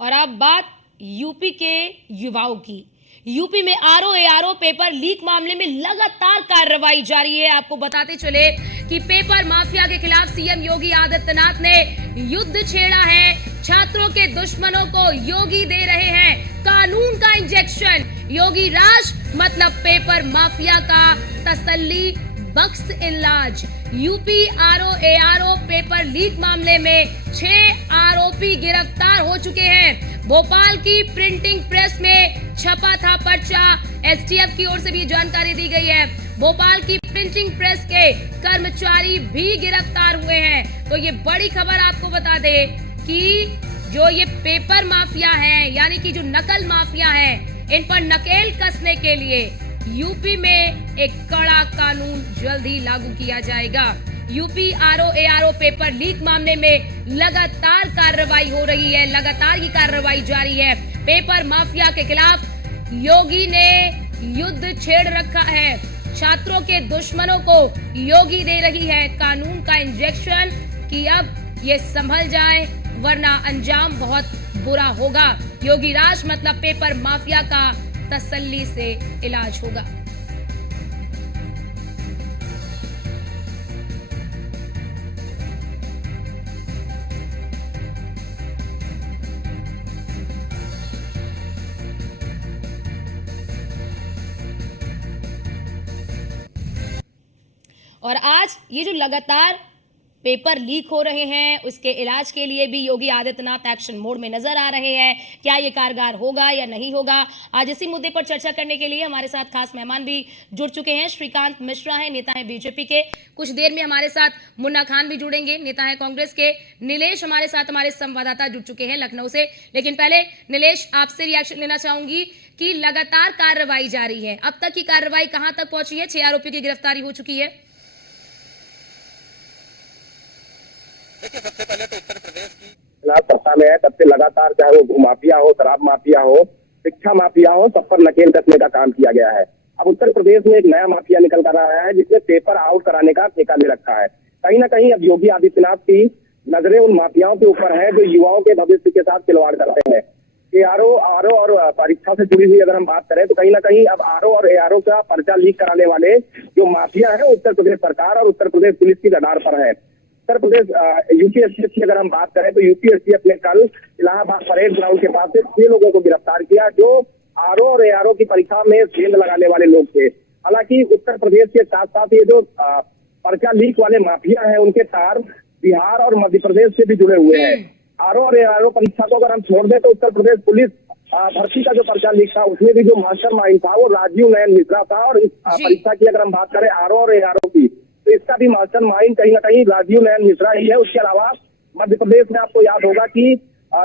और अब बात यूपी के युवाओं की। यूपी में आरओ पेपर लीक मामले में लगातार कार्रवाई जारी है। आपको बताते चले कि पेपर माफिया के खिलाफ सीएम योगी आदित्यनाथ ने युद्ध छेड़ा है। छात्रों के दुश्मनों को योगी दे रहे हैं कानून का इंजेक्शन। योगी राज मतलब पेपर माफिया का तसल्ली बख्श इलाज। यूपी आरओ पेपर लीक मामले में 6 आरोपी गिरफ्तार हो चुके हैं। भोपाल की प्रिंटिंग प्रेस में छपा था पर्चा। एसटीएफ की ओर से भी जानकारी दी गई है। भोपाल की प्रिंटिंग प्रेस के कर्मचारी भी गिरफ्तार हुए हैं। तो ये बड़ी खबर आपको बता दे कि जो ये पेपर माफिया है, यानी कि जो नकल माफिया है, इन पर नकेल कसने के लिए यूपी में एक कड़ा कानून जल्द ही लागू किया जाएगा। यूपी आरओ पेपर लीक मामले में लगातार कार्रवाई हो रही है, लगातार ये कार्रवाई जारी है। पेपर माफिया के खिलाफ योगी ने युद्ध छेड़ रखा है। छात्रों के दुश्मनों को योगी दे रही है कानून का इंजेक्शन कि अब ये संभल जाए वरना अंजाम बहुत बुरा होगा। योगी राज मतलब पेपर माफिया का तसल्ली से इलाज होगा। और आज ये जो लगातार पेपर लीक हो रहे हैं, उसके इलाज के लिए भी योगी आदित्यनाथ एक्शन मोड में नजर आ रहे हैं। क्या ये कारगर होगा या नहीं होगा? आज इसी मुद्दे पर चर्चा करने के लिए हमारे साथ खास मेहमान भी जुड़ चुके हैं। श्रीकांत मिश्रा हैं, नेता हैं बीजेपी के। कुछ देर में हमारे साथ मुन्ना खान भी जुड़ेंगे, नेता है कांग्रेस के। नीलेश हमारे साथ, हमारे संवाददाता जुड़ चुके हैं लखनऊ से। लेकिन पहले नीलेश, आपसे रिएक्शन लेना चाहूंगी कि लगातार कार्रवाई जारी है। अब तक की कार्रवाई कहां तक पहुंची है? 6 आरोपी की गिरफ्तारी हो चुकी है। देखिए, सबसे पहले तो उत्तर प्रदेश की खिलाफ सत्ता में है, तब से लगातार चाहे वो भू माफिया हो, शराब माफिया हो, शिक्षा माफिया हो, सब पर नकेल कसने का काम किया गया है। अब उत्तर प्रदेश में एक नया माफिया निकल कर रहा है जिसने पेपर आउट कराने का ठेका ले रखा है। कहीं ना कहीं अब योगी आदित्यनाथ की नजरें उन माफियाओं के ऊपर है जो युवाओं के भविष्य के साथ खिलवाड़ करते हैं। आरओ और परीक्षा से जुड़ी हुई अगर हम बात करें तो कहीं ना कहीं अब आरओ और एआरओ का पर्चा लीक कराने वाले जो माफिया है उत्तर प्रदेश सरकार और उत्तर प्रदेश पुलिस की रडार पर है। उत्तर प्रदेश यूपीएससी की अगर हम बात करें तो यूपीएससी अपने कल इलाहाबाद परेड ग्राउंड के पास से 6 लोगों को गिरफ्तार किया जो आरओ और एआरओ की परीक्षा में सेंध लगाने वाले लोग थे। हालांकि उत्तर प्रदेश के साथ साथ ये जो पर्चा लीक वाले माफिया हैं उनके तार बिहार और मध्य प्रदेश से भी जुड़े हुए हैं। आरओ और एआरओ परीक्षा को अगर हम छोड़ दें तो उत्तर प्रदेश पुलिस भर्ती का जो पर्चा लीक था उसमें भी जो मास्टर माइंड था वो राजीव नयन मिश्रा था। और इस परीक्षा की अगर हम बात करें आरओ और एआरओ की तो इसका भी मास्टर माइंड कहीं ना कहीं राजीव नयन मिश्रा ही है। उसके अलावा मध्य प्रदेश में आपको याद होगा कि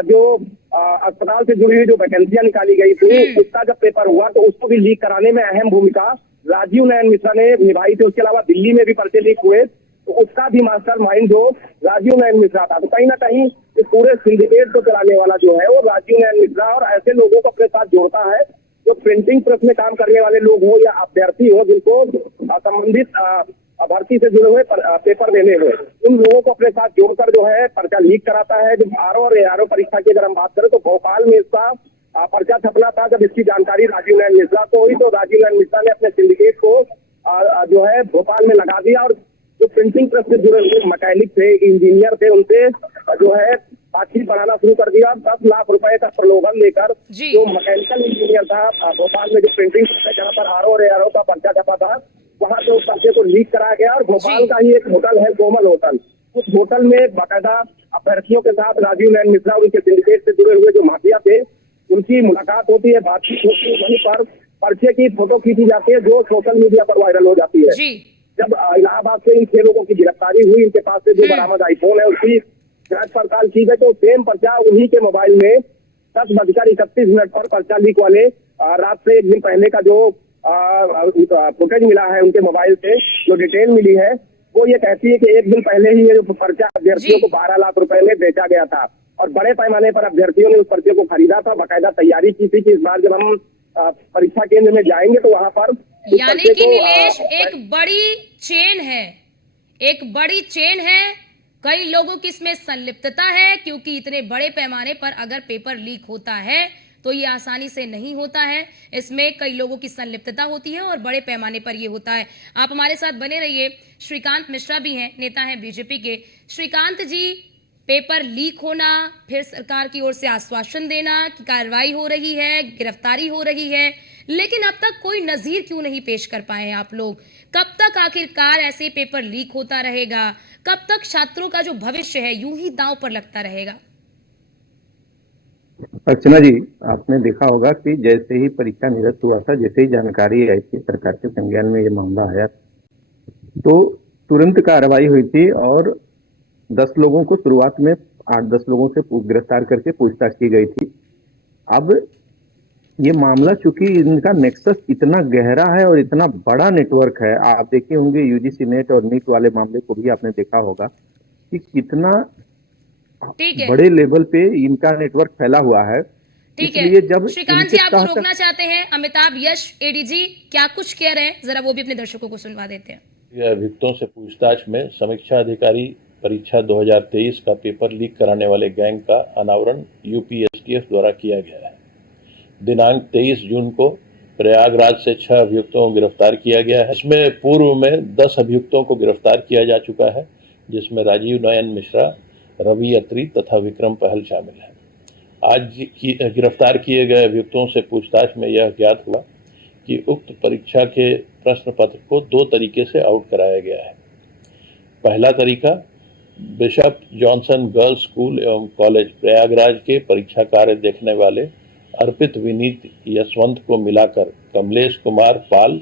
जो अस्पताल से जुड़ी हुई जो वैकेंसियां निकाली गई थी उसका जब पेपर हुआ तो उसको भी लीक कराने में अहम भूमिका राजीव नयन मिश्रा ने निभाई थी। उसके अलावा दिल्ली में भी पर्चे लीक हुए तो उसका भी मास्टर माइंड जो राजीव नयन मिश्रा था। तो कहीं ना कहीं इस पूरे सिंडिकेट को चलाने वाला जो है वो राजीव नयन मिश्रा और ऐसे लोगों को अपने साथ जोड़ता है जो प्रिंटिंग प्रेस में काम करने वाले लोग हो या अभ्यर्थी हो जिनको संबंधित भर्ती से जुड़े हुए पेपर देने हुए, उन लोगों को अपने साथ जोड़कर जो है पर्चा लीक कराता है। जब आरओ और एआरओ परीक्षा की अगर हम बात करें तो भोपाल में इसका पर्चा छपना था। जब इसकी जानकारी राजीव नयन मिश्रा को हुई तो राजीव नयन मिश्रा ने अपने सिंडिकेट को जो है भोपाल में लगा दिया और जो प्रिंटिंग प्रेस से जुड़े हुए मैकेनिक थे, इंजीनियर थे, उनसे जो है बातचीत बनाना शुरू कर दिया। 10 लाख रुपए का प्रलोभन लेकर जो मैकेनिकल इंजीनियर था भोपाल में जो प्रिंटिंग प्रेस जहाँ पर आरओ और एआरओ का पर्चा छपा था वहां से उस पर्चे को लीक कराया गया। और भोपाल का ही एक होटल है कोमल होटल, उस होटल में बाकायदा अभ्यर्थियों के साथ राजीव नयन मिश्रा और उनके सिंडिकेट से जुड़े हुए जो माफिया थे उनकी मुलाकात होती है, बातचीत होती है। वहीं पर पर्चे की फोटो खींची जाती है जो सोशल मीडिया पर वायरल हो जाती है। जब इलाहाबाद से इन 6 लोगों की गिरफ्तारी हुई, इनके पास से जो बरामद आईफोन है उसकी जांच पड़ताल की गई तो सेम पर्चा उन्हीं के मोबाइल में 10:31 पर पर्चा लीक वाले रात से एक दिन पहले का जो फुटेज मिला है उनके मोबाइल से, जो डिटेल मिली है वो ये कहती है कि एक दिन पहले ही ये जो पर्चा अभ्यर्थियों को 12 लाख रुपए में बेचा गया था और बड़े पैमाने पर अभ्यर्थियों ने उस पर्चे को खरीदा था। बाकायदा तैयारी की थी कि इस बार जब हम परीक्षा केंद्र में जाएंगे तो वहां पर यानी कि नीलेश एक बड़ी चेन है कई लोगों की इसमें संलिप्तता है, क्योंकि इतने बड़े पैमाने पर अगर पेपर लीक होता है तो ये आसानी से नहीं होता है। इसमें कई लोगों की संलिप्तता होती है और बड़े पैमाने पर ये होता है। आप हमारे साथ बने रहिए। श्रीकांत मिश्रा भी हैं, नेता हैं बीजेपी के। श्रीकांत जी, पेपर लीक होना, फिर सरकार की ओर से आश्वासन देना कि कार्रवाई हो रही है, गिरफ्तारी हो रही है, लेकिन अब तक कोई नजीर क्यों नहीं पेश कर पाए हैं आप लोग? कब तक आखिरकार ऐसे पेपर लीक होता रहेगा? कब तक छात्रों का जो भविष्य है यूं ही दांव पर लगता रहेगा? अर्चना जी, आपने देखा होगा कि जैसे ही परीक्षा निरस्त हुआ था, जैसे ही जानकारी आई थी, सरकार के संज्ञान में ये मामला आया, तो तुरंत कार्रवाई हुई थी और 10 लोगों को शुरुआत में 8-10 लोगों से गिरफ्तार करके पूछताछ की गई थी। अब ये मामला चूंकि इनका नेक्सस इतना गहरा है और इतना बड़ा नेटवर्क है, आप देखे होंगे यूजीसी नेट और नीट वाले मामले को भी आपने देखा होगा कि कितना बड़े लेवल पे इनका नेटवर्क फैला हुआ है। ठीक है, जब श्रीकांत जी आपको रोकना चाहते हैं अमिताभ यश एडीजी, क्या कुछ कह रहे हैं, जरा वो भी अपने दर्शकों को सुनवा देते हैं। अभियुक्तों से पूछताछ में समीक्षा अधिकारी परीक्षा 2023 का पेपर लीक कराने वाले गैंग का अनावरण यूपी एसटीएफ द्वारा किया गया है। दिनांक 23 जून को प्रयागराज से 6 अभियुक्तों को गिरफ्तार किया गया है। इसमें पूर्व में 10 अभियुक्तों को गिरफ्तार किया जा चुका है, जिसमें राजीव नयन मिश्रा, रवि अत्री तथा विक्रम पहल शामिल है। आज गिरफ्तार किए गए अभियुक्तों से पूछताछ में यह ज्ञात हुआ कि उक्त परीक्षा के प्रश्न पत्र को 2 तरीके से आउट कराया गया है। पहला तरीका, बिशप जॉनसन गर्ल्स स्कूल एवं कॉलेज प्रयागराज के परीक्षा कार्य देखने वाले अर्पित विनीत यशवंत को मिलाकर कमलेश कुमार पाल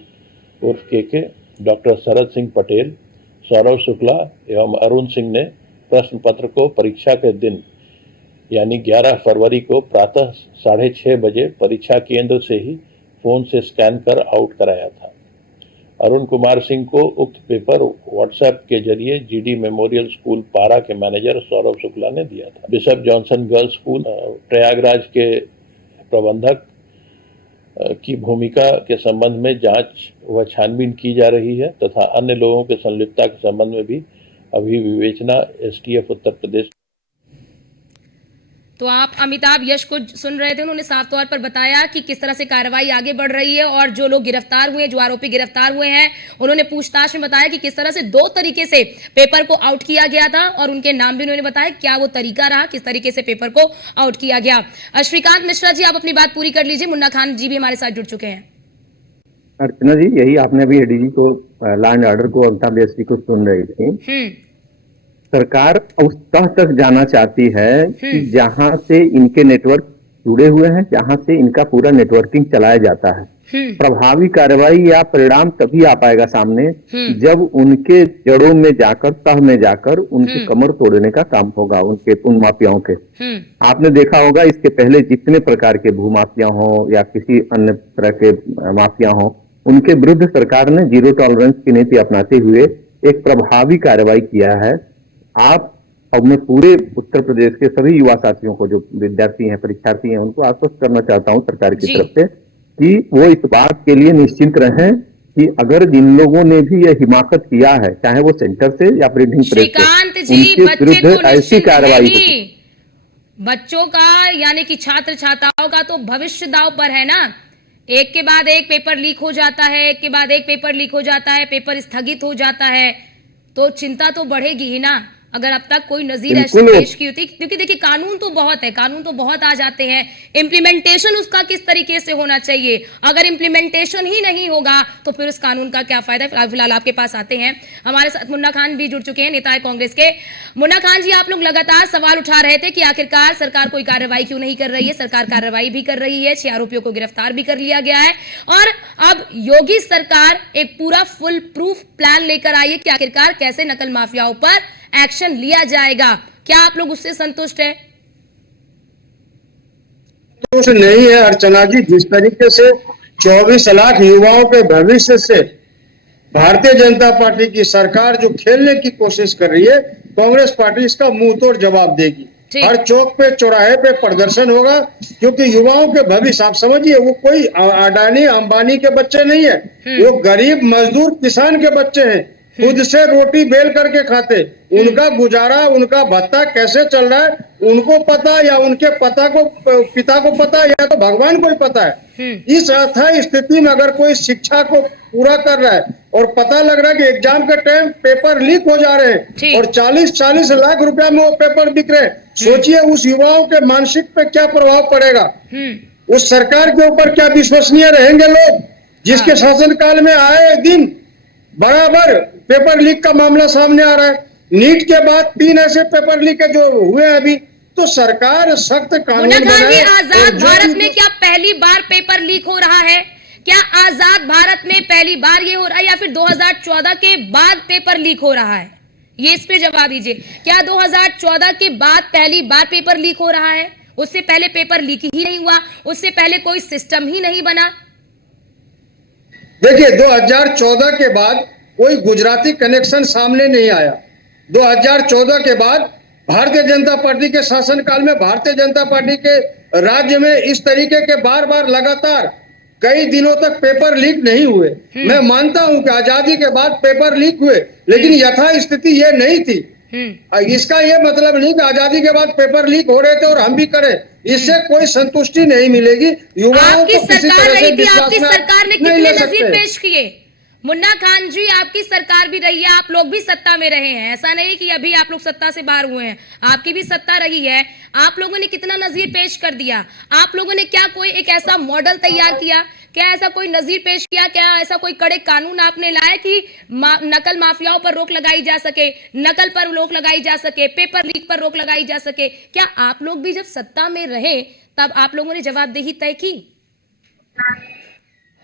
उर्फ के, डॉक्टर शरद सिंह पटेल, सौरभ शुक्ला एवं अरुण सिंह ने प्रश्न पत्र को परीक्षा के दिन यानी 11 फरवरी को प्रातः 6:30 बजे परीक्षा केंद्र से ही फोन से स्कैन कर आउट कराया था। अरुण कुमार सिंह को उक्त पेपर व्हाट्सएप के जरिए जीडी मेमोरियल स्कूल पारा के मैनेजर सौरभ शुक्ला ने दिया था। Bishop Johnson girls school Prayagraj के प्रबंधक की भूमिका के संबंध में जांच व छानबीन की जा रही है तथा अन्य लोगों के संलिप्तता के संबंध में भी अभी विवेचना एसटीएफ उत्तर प्रदेश। तो आप अमिताभ यश को सुन रहे थे, उन्होंने साफ तौर पर बताया कि किस तरह से कार्रवाई आगे बढ़ रही है और जो लोग गिरफ्तार हुए, जो आरोपी गिरफ्तार हुए हैं, उन्होंने पूछताछ में बताया कि किस तरह से 2 तरीके से पेपर को आउट किया गया था और उनके नाम भी उन्होंने बताया क्या वो तरीका रहा, किस तरीके से पेपर को आउट किया गया। श्रीकांत मिश्रा जी, आप अपनी बात पूरी कर लीजिए। मुन्ना खान जी भी हमारे साथ जुड़ चुके हैं। अर्चना जी, यही आपने अभी एडीजी को लॉ एंड ऑर्डर को अमिताभ यश जी को सुन रही थी। सरकार उस तह तक जाना चाहती है कि जहां से इनके नेटवर्क जुड़े हुए हैं, जहां से इनका पूरा नेटवर्किंग चलाया जाता है। प्रभावी कार्रवाई या परिणाम तभी आ पाएगा सामने जब उनके जड़ों में जाकर, तह में जाकर उनकी कमर तोड़ने का काम होगा, उन माफियाओं के। आपने देखा होगा इसके पहले जितने प्रकार के भूमाफिया हो या किसी अन्य तरह के माफिया हो, उनके विरुद्ध सरकार ने जीरो टॉलरेंस की नीति अपनाते हुए एक प्रभावी कार्रवाई किया है। आप अब मैं पूरे उत्तर प्रदेश के सभी युवा साथियों को, जो विद्यार्थी हैं, परीक्षार्थी हैं, उनको आश्वस्त करना चाहता हूं सरकार की तरफ से कि वो इस बात के लिए निश्चिंत रहें कि अगर जिन लोगों ने भी ये हिमाकत किया है, चाहे वो सेंटर से या प्रिंटिंग प्रेस से, उनके विरुद्ध ऐसी कार्रवाई होगी। बच्चों का यानी कि छात्र छात्राओं का तो भविष्य दांव पर है ना। एक के बाद एक पेपर लीक हो जाता है, एक के बाद एक पेपर लीक हो जाता है, पेपर स्थगित हो जाता है, तो चिंता तो बढ़ेगी ही ना। अगर अब तक कोई नजीर ऐसी पेश की होती, क्योंकि देखिए कानून तो बहुत है, कानून तो बहुत आ जाते हैं, इम्प्लीमेंटेशन उसका किस तरीके से होना चाहिए। अगर इम्प्लीमेंटेशन ही नहीं होगा तो फिर उस कानून का क्या फायदा। फिलहाल आपके पास आते हैं, हमारे साथ मुन्ना खान भी जुड़ चुके हैं, नेता है कांग्रेस के। मुन्ना खान जी, आप लोग लगातार सवाल उठा रहे थे कि आखिरकार सरकार कोई कार्रवाई क्यों नहीं कर रही है। सरकार कार्रवाई भी कर रही है, 6 आरोपियों को गिरफ्तार भी कर लिया गया है और अब योगी सरकार एक पूरा फुल प्रूफ प्लान लेकर आई है कि आखिरकार कैसे नकल माफियाओं पर एक्शन लिया जाएगा। क्या आप लोग उससे संतुष्ट हैं? संतुष्ट नहीं है अर्चना जी। जिस तरीके से 24 लाख युवाओं के भविष्य से भारतीय जनता पार्टी की सरकार जो खेलने की कोशिश कर रही है, कांग्रेस पार्टी इसका मुंह तोड़ जवाब देगी। हर चौक पे, चौराहे पे प्रदर्शन होगा, क्योंकि युवाओं के भविष्य, आप समझिए, वो कोई अडानी अंबानी के बच्चे नहीं है, वो गरीब मजदूर किसान के बच्चे हैं। खुद से रोटी बेल करके खाते, उनका गुजारा, उनका भत्ता कैसे चल रहा है उनको पता, या उनके पिता को पता, या तो भगवान को ही पता है। इस अथाह स्थिति में अगर कोई शिक्षा को पूरा कर रहा है और पता लग रहा है कि एग्जाम के टाइम पेपर लीक हो जा रहे हैं और 40-40 लाख रुपया में वो पेपर बिक रहे हैं, सोचिए उस युवाओं के मानसिक पे क्या प्रभाव पड़ेगा, उस सरकार के ऊपर क्या विश्वसनीय रहेंगे लोग, जिसके शासनकाल में आए दिन बराबर पेपर लीक का मामला सामने आ रहा है। नीट के बाद 3 ऐसे पेपर लीक है जो हुए हैं अभी। तो सरकार सख्त कानून बनाए। आजाद भारत में क्या पहली बार पेपर लीक हो रहा है? क्या आजाद भारत में पहली बार ये हो रहा है, या फिर 2014 के बाद पेपर लीक हो रहा है? ये इस पे जवाब दीजिए। क्या 2014 के बाद पहली बार पेपर लीक हो रहा है? उससे पहले पेपर लीक ही नहीं हुआ, उससे पहले कोई सिस्टम ही नहीं बना। देखिए 2014 के बाद कोई गुजराती कनेक्शन सामने नहीं आया। 2014 के बाद भारतीय जनता पार्टी के शासनकाल में भारतीय जनता पार्टी के राज्य में इस तरीके के बार बार लगातार कई दिनों तक पेपर लीक नहीं हुए। मैं मानता हूं कि आजादी के बाद पेपर लीक हुए, लेकिन यथा स्थिति ये नहीं थी। इसका ये मतलब नहीं कि आजादी के बाद पेपर लीक हो रहे थे और हम भी करें, इससे कोई संतुष्टि नहीं मिलेगी। युवाओं को किसी तरह से आपकी सरकार ने कितने नजीर पेश किए? मुन्ना खान जी, आपकी सरकार भी रही है, आप लोग भी सत्ता में रहे हैं, ऐसा नहीं कि अभी आप लोग सत्ता से बाहर हुए हैं, आपकी भी सत्ता रही है। आप लोगों ने कितना नजीर पेश कर दिया? आप लोगों ने क्या कोई एक ऐसा मॉडल तैयार किया? क्या ऐसा कोई नजीर पेश किया? क्या ऐसा कोई कड़े कानून आपने लाए कि नकल माफियाओं पर रोक लगाई जा सके, नकल पर रोक लगाई जा सके, पेपर लीक पर रोक लगाई जा सके? क्या आप लोग भी जब सत्ता में रहे तब आप लोगों ने जवाबदेही तय की?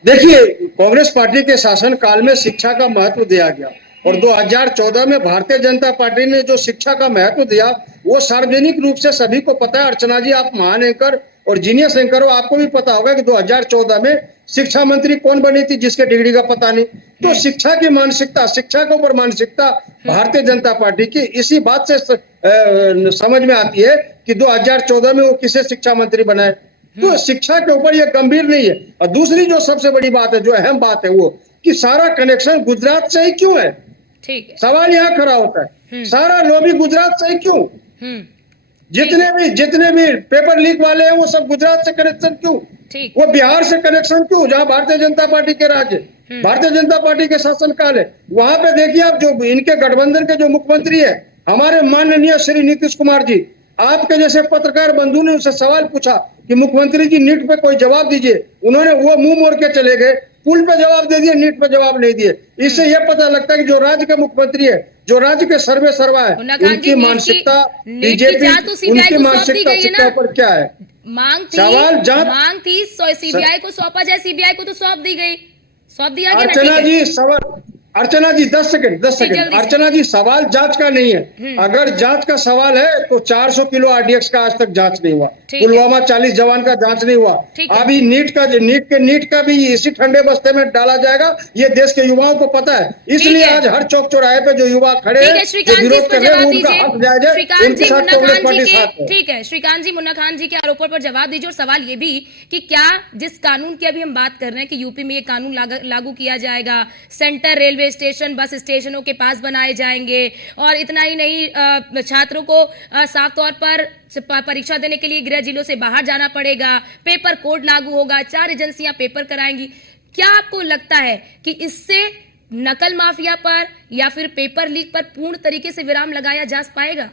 देखिए, कांग्रेस पार्टी के शासन काल में शिक्षा का महत्व दिया गया और 2014 में भारतीय जनता पार्टी ने जो शिक्षा का महत्व दिया वो सार्वजनिक रूप से सभी को पता है। अर्चना जी, आप महान एंकर और जीनियस एंकर हो, आपको भी पता होगा कि 2014 में शिक्षा मंत्री कौन बनी थी जिसके डिग्री का पता नहीं। तो शिक्षा की मानसिकता, शिक्षा के ऊपर मानसिकता भारतीय जनता पार्टी की इसी बात से समझ में आती है कि 2014 में वो किसे शिक्षा मंत्री बनाए। तो शिक्षा के ऊपर ये गंभीर नहीं है। और दूसरी जो सबसे बड़ी बात है, जो अहम बात है, वो कि सारा कनेक्शन गुजरात से ही क्यों है? ठीक है, सवाल यहाँ खड़ा होता है, सारा लॉबी गुजरात से ही क्यों? जितने भी पेपर लीक वाले हैं वो सब गुजरात से कनेक्शन क्यों? वो बिहार से कनेक्शन क्यों, जहां भारतीय जनता पार्टी के राज्य, भारतीय जनता पार्टी के शासनकाल है? वहां पे देखिए आप, जो इनके गठबंधन के जो मुख्यमंत्री है हमारे माननीय श्री नीतीश कुमार जी, आपके जैसे पत्रकार बंधु ने उनसे सवाल पूछा कि मुख्यमंत्री जी नीट पे कोई जवाब दीजिए, उन्होंने वो मुंह मोड़ के चले गए, पुल पे जवाब दे दिए, नीट पे जवाब नहीं दिए। इससे यह पता लगता है कि जो राज्य के मुख्यमंत्री है, जो राज्य के सर्वे सर्वा है, उनकी मानसिकता बीजेपी, उनकी मानसिकता शिक्षा पर क्या है? मांग थी सीबीआई को सौंपा जाए, सीबीआई को तो सौंप दी गई, सौंप दिया गया। अर्चना जी 10 सेकंड अर्चना जी, सवाल जांच का नहीं है। अगर जांच का सवाल है तो 400 किलो आरडीएक्स का आज तक जांच नहीं हुआ, पुलवामा 40 जवान का जांच नहीं हुआ, अभी नीट का भी इसी ठंडे बस्ते में डाला जाएगा, ये देश के युवाओं को पता है। इसलिए आज हर चौक चौराहे पे जो युवा खड़े हैं, जो विरोध कर रहे हैं, उनका हक जायज है, उनके साथ कांग्रेस पार्टी साथ है। ठीक है, श्रीकांत जी, मुन्ना खान जी के आरोपों पर जवाब दीजिए। और सवाल ये भी कि क्या जिस कानून की अभी हम बात कर रहे हैं कि यूपी में ये कानून लागू किया जाएगा, सेंटर रेलवे स्टेशन, बस स्टेशनों के पास बनाए जाएंगे, और इतना ही नहीं, छात्रों को साफ तौर पर परीक्षा देने के लिए गृह जिलों से बाहर जाना पड़ेगा, पेपर कोड लागू होगा, 4 एजेंसियां पेपर कराएंगी। क्या आपको लगता है कि इससे नकल माफिया पर या फिर पेपर लीक पर पूर्ण तरीके से विराम लगाया जा पाएगा?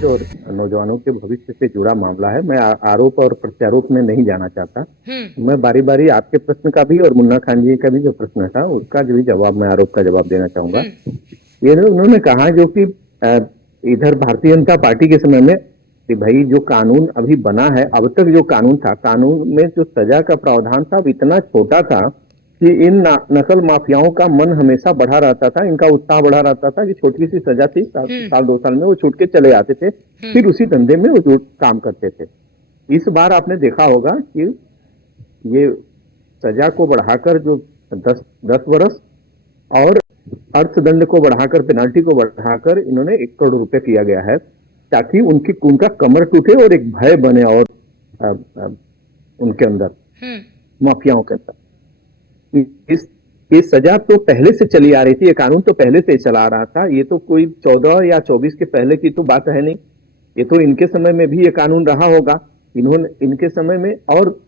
और नौजवानों के भविष्य से जुड़ा मामला है, मैं आरोप और प्रत्यारोप में नहीं जाना चाहता। मैं बारी बारी आपके प्रश्न का भी और मुन्ना खान जी का भी जो प्रश्न था उसका जो भी जवाब, मैं आरोप का जवाब देना चाहूंगा। ये उन्होंने कहा जो कि इधर भारतीय जनता पार्टी के समय में कि भाई जो कानून अभी बना है, अब तक जो कानून था, कानून में जो सजा का प्रावधान था वो इतना छोटा था कि इन नकल माफियाओं का मन हमेशा बढ़ा रहता था, इनका उत्साह बढ़ा रहता था कि छोटी सी सजा थी, साल 2 साल में वो छूट के चले आते थे, फिर उसी धंधे में वो काम करते थे। इस बार आपने देखा होगा कि ये सजा को बढ़ाकर जो 10 वर्ष और अर्थदंड को बढ़ाकर, पेनाल्टी को बढ़ाकर इन्होंने 1 करोड़ रुपए किया गया है, ताकि उनका कमर टूटे और एक भय बने और उनके अंदर। माफियाओं के अंदर। ये सजा तो पहले से चली आ रही थी, ये कानून तो पहले से चला आ रहा था। ये तो कोई 14 या 24 के पहले की तो बात है नहीं, ये तो इनके समय में भी ये कानून रहा होगा। इन्होंने इनके समय में, और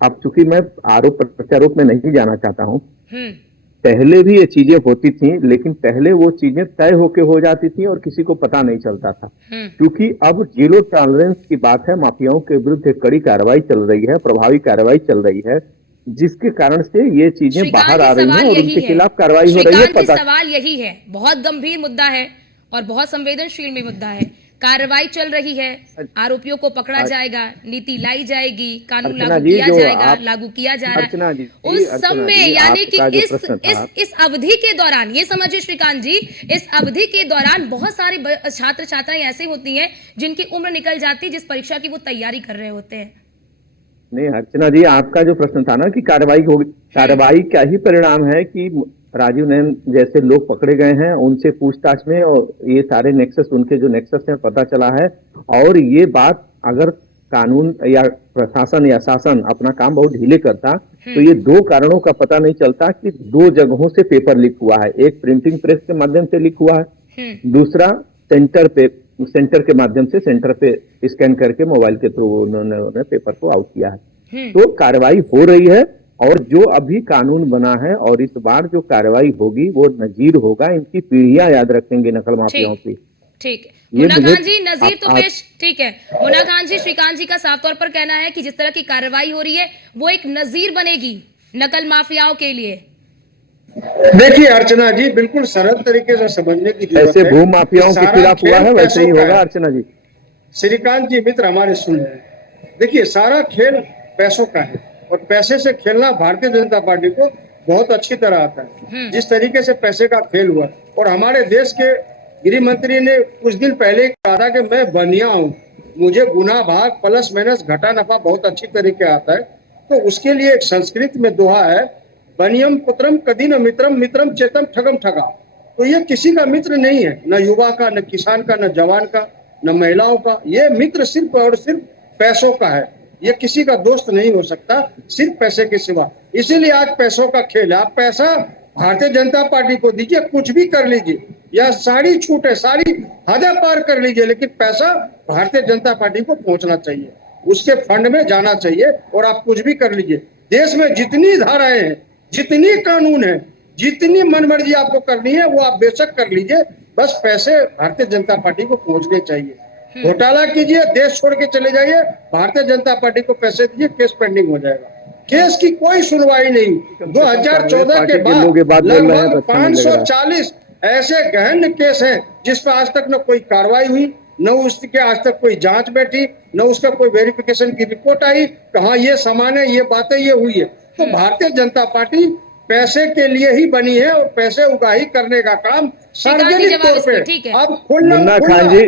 अब चूंकि मैं आरोप प्रत्यारोप में नहीं जाना चाहता हूं, पहले भी ये चीजें होती थी, लेकिन पहले वो चीजें तय होके हो जाती थी और किसी को पता नहीं चलता था। क्योंकि अब जीरो टॉलरेंस की बात है, माफियाओं के विरुद्ध एक कड़ी कार्रवाई चल रही है, प्रभावी कार्रवाई चल रही है, जिसके कारण से ये चीजें बाहर आ रही हैं और उनके खिलाफ कार्रवाई हो रही है। पता सवाल यही है, बहुत गंभीर मुद्दा है और बहुत संवेदनशील भी मुद्दा है। कार्रवाई चल रही है, आरोपियों को पकड़ा जाएगा, नीति लाई जाएगी, कानून लागू किया जाएगा, लागू किया जा रहा है। उस समय यानी कि इस अवधि के दौरान, ये समझिए श्रीकांत जी, इस अवधि के दौरान बहुत सारे छात्र छात्राएं ऐसे होती हैं जिनकी उम्र निकल जाती है, जिस परीक्षा की वो तैयारी कर रहे होते हैं। नहीं अर्चना जी, आपका जो प्रश्न था ना कि कार्रवाई होगी, कार्रवाई का ही परिणाम है कि राजीव नयन जैसे लोग पकड़े गए हैं, उनसे पूछताछ में और ये सारे नेक्सस, उनके जो नेक्सस हैं पता चला है। और ये बात अगर कानून या प्रशासन या शासन अपना काम बहुत ढीले करता तो ये दो कारणों का पता नहीं चलता कि 2 जगहों से पेपर लीक हुआ है। एक प्रिंटिंग प्रेस के माध्यम से लीक हुआ है, दूसरा सेंटर के माध्यम से, सेंटर पे स्कैन करके मोबाइल के थ्रू उन्होंने पेपर को आउट किया है। तो कार्रवाई हो रही है और जो अभी कानून बना है और इस बार जो कार्रवाई होगी वो नजीर होगा, इनकी पीढ़ियां याद रखेंगे नकल माफियाओं की। ठीक है मुन्ना खान जी, नजीर तो पेश, ठीक है मुन्ना खान जी, श्रीकांत जी का साफ तौर पर कहना है कि जिस तरह की कार्रवाई हो रही है वो एक नजीर बनेगी नकल माफियाओं के लिए। देखिए अर्चना जी, बिल्कुल सरल तरीके से समझने की जरूरत है। ऐसे भू माफियाओं के खिलाफ हुआ है वैसे ही होगा अर्चना जी। श्रीकांत जी मित्र हमारे सुन रहे हैं, देखिए सारा खेल पैसों का है और पैसे से खेलना भारतीय जनता पार्टी को बहुत अच्छी तरह आता है। जिस तरीके से पैसे का खेल हुआ, और हमारे देश के गृह मंत्री ने कुछ दिन पहले कहा था कि मैं बनिया हूँ, मुझे गुना भाग प्लस माइनस घटा नफा बहुत अच्छी तरीके आता है। तो उसके लिए एक संस्कृत में दोहा है, बनियम पुत्रम कदी न मित्रम, मित्रम चेतम ठगम ठगा। तो ये किसी का मित्र नहीं है, न युवा का, न किसान का, न जवान का, न महिलाओं का। ये मित्र सिर्फ और सिर्फ पैसों का है, ये किसी का दोस्त नहीं हो सकता सिर्फ पैसे के सिवा। इसीलिए आज पैसों का खेल है। आप पैसा भारतीय जनता पार्टी को दीजिए, कुछ भी कर लीजिए, या सारी छूट है, सारी हदें पार कर लीजिए, लेकिन पैसा भारतीय जनता पार्टी को पहुंचना चाहिए, उसके फंड में जाना चाहिए। और आप कुछ भी कर लीजिए, देश में जितनी धाराएं हैं, जितनी कानून है, जितनी मनमर्जी आपको करनी है वो आप बेशक कर लीजिए, बस पैसे भारतीय जनता पार्टी को पहुंचने चाहिए। घोटाला कीजिए, देश छोड़ के चले जाइए, भारतीय जनता पार्टी को पैसे दीजिए, केस पेंडिंग हो जाएगा। केस की कोई सुनवाई नहीं। 2014 के बाद लगभग 540 ऐसे गहन केस हैं जिस पर आज तक न कोई कार्रवाई हुई, न उसके आज तक कोई जांच बैठी, न उसका कोई वेरिफिकेशन की रिपोर्ट आई, कहाँ ये सामान है, ये बातें ये हुई है। तो भारतीय जनता पार्टी पैसे के लिए ही बनी है और पैसे उगाही करने का काम सार्वजनिक तौर पे अब मुन्ना खान जी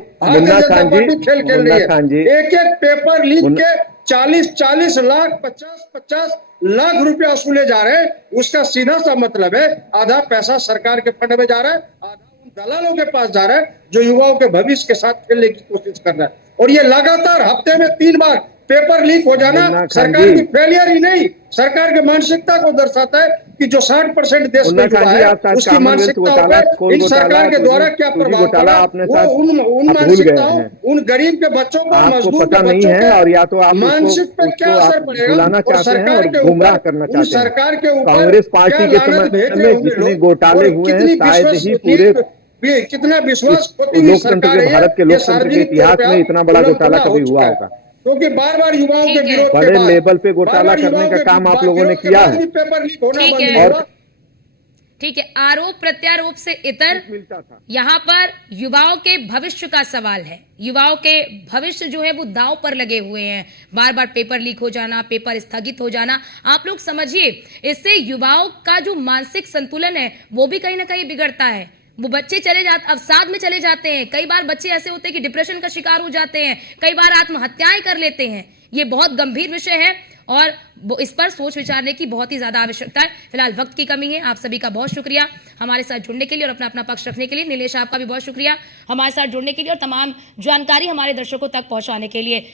खेल खेल रही है। एक एक पेपर लीक के 40 लाख 50 लाख रुपया वसूले जा रहे हैं। उसका सीधा सा मतलब है आधा पैसा सरकार के फंड में जा रहा है, आधा उन दलालों के पास जा रहा है जो युवाओं के भविष्य के साथ खेलने की कोशिश कर रहा है। और ये लगातार हफ्ते में 3 बार पेपर लीक हो जाना सरकार की फेलियर ही नहीं, सरकार की मानसिकता को दर्शाता है कि जो 60% देश में हुआ है उसकी मानसिकता पर इन सरकार के द्वारा क्या प्रभाव पड़ा, वो उन मानसिकताओं, उन गरीब के बच्चों को, मजदूर के बच्चों के मानसिक पे क्या असर पड़ेगा, और सरकार के ऊपर, उन सरकार के ऊपर कांग्रेस पार्टी के समय में जितने घोटाले हुए हैं शायद ही पूरे कितना विश्वास होती है सरकार है, भारत के लोकतंत्र के इतिहास में इतना बड़ा घोटाला कभी हुआ होगा, क्योंकि बार-बार युवाओं के विरोध बड़े लेवल पे घोटाला करने का काम आप लोगों ने किया है। पेपर लीक होना बंद होगा। ठीक है, आरोप प्रत्यारोप से इतर यहाँ पर युवाओं के भविष्य का सवाल है। युवाओं के भविष्य जो है वो दांव पर लगे हुए हैं। बार बार पेपर लीक हो जाना, पेपर स्थगित हो जाना, आप लोग समझिए इससे युवाओं का जो मानसिक संतुलन है वो भी कहीं ना कहीं बिगड़ता है। वो बच्चे अवसाद में चले जाते हैं। कई बार बच्चे ऐसे होते हैं कि डिप्रेशन का शिकार हो जाते हैं, कई बार आत्महत्याएं कर लेते हैं। ये बहुत गंभीर विषय है और इस पर सोच विचारने की बहुत ही ज्यादा आवश्यकता है। फिलहाल वक्त की कमी है। आप सभी का बहुत शुक्रिया हमारे साथ जुड़ने के लिए और अपना पक्ष रखने के लिए। नीलेश, आपका भी बहुत शुक्रिया हमारे साथ जुड़ने के लिए और तमाम जानकारी हमारे दर्शकों तक पहुंचाने के लिए।